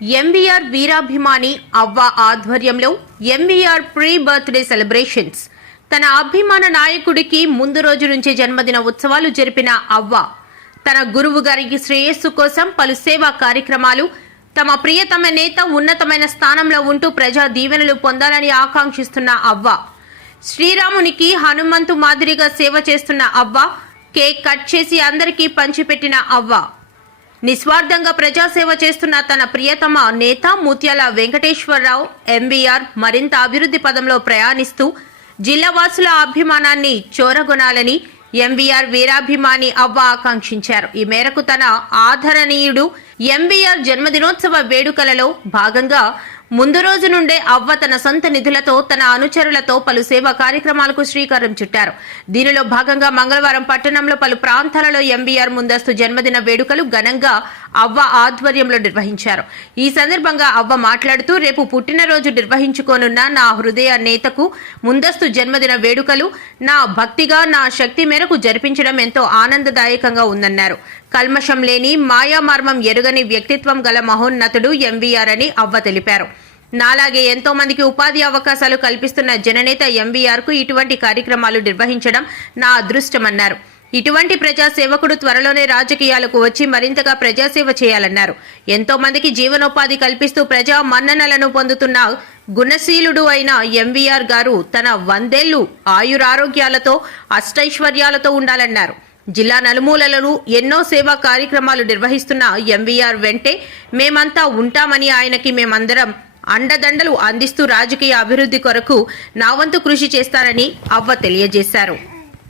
MVR వీరాభిమాని అవ్వ ఆధ్వర్యంలో MVR pre birthday celebrations. తన అభిమాన నాయకుడికి ముందు రోజు నుంచే జన్మదిన ఉత్సవాలు జరిపిన అవ్వ తన గురువు గారికి శ్రేయస్సు కోసం పలు సేవా కార్యక్రమాలు, తమ ప్రియతమ నేత ఉన్నతమైన స్థానంలో ఉంటూ ప్రజా దీవెనలు పొందాలని ఆకాంక్షిస్తున్న అవ్వ, శ్రీరామునికి హనుమంతు మాదిరిగా సేవ చేస్తున్న అవ్వ, కేక్ కట్ చేసి అందరికీ పంచిపెట్టిన అవ్వ, నిస్వార్థంగా ప్రజాసేవ చేస్తున్న తన ప్రియతమ నేత ముత్యాల వెంకటేశ్వరరావు ఎంవీఆర్ మరింత అభివృద్ధి పదంలో ప్రయాణిస్తూ జిల్లావాసుల అభిమానాన్ని చూరగొనాలని ఎంవీఆర్ వీరాభిమాని అవ్వ ఆకాంక్షించారు. ఈ మేరకు తన ఆదరణీయుడు ఎంవీఆర్ జన్మదినోత్సవ వేడుకలలో భాగంగా ముందు రోజు నుండే అవ్వ తన సొంత నిధులతో తన అనుచరులతో పలు సేవా కార్యక్రమాలకు శ్రీకారం చుట్టారు. దీనిలో భాగంగా మంగళవారం పట్టణంలో పలు ప్రాంతాలలో ఎంవీఆర్ ముందస్తు జన్మదిన వేడుకలు ఘనంగా అవ్వ ఆధ్వర్యంలో నిర్వహించారు. ఈ సందర్భంగా అవ్వ మాట్లాడుతూ, రేపు పుట్టినరోజు నిర్వహించుకోనున్న నా హృదయ నేతకు ముందస్తు జన్మదిన వేడుకలు నా భక్తిగా నా శక్తి మేరకు జరిపించడం ఎంతో ఆనందదాయకంగా ఉందన్నారు. కల్మషం లేని మాయామర్మం ఎరుగని వ్యక్తిత్వం గల మహోన్నతుడు ఎంవీఆర్ అని అవ్వ తెలిపారు. నాలాగే ఎంతో మందికి ఉపాధి అవకాశాలు కల్పిస్తున్న జననేత ఎంవీఆర్ కు ఇటువంటి కార్యక్రమాలు నిర్వహించడం నా అదృష్టమన్నారు. ఇటువంటి ప్రజాసేవకుడు త్వరలోనే రాజకీయాలకు వచ్చి మరింతగా ప్రజాసేవ చేయాలన్నారు. ఎంతో మందికి జీవనోపాధి కల్పిస్తూ ప్రజా మన్ననలను పొందుతున్న గుణశీలుడు అయిన ఎంవీఆర్ గారు తన 100 ఏళ్లు ఆయురారోగ్యాలతో అష్టైశ్వర్యాలతో ఉండాలన్నారు. జిల్లా నలుమూలలను ఎన్నో సేవా కార్యక్రమాలు నిర్వహిస్తున్న ఎంవీఆర్ వెంటే మేమంతా ఉంటామని, ఆయనకి మేమందరం అండదండలు అందిస్తూ రాజకీయ అభివృద్ధి కొరకు నా వంతు కృషి చేస్తారని అవ్వ తెలియజేశారు.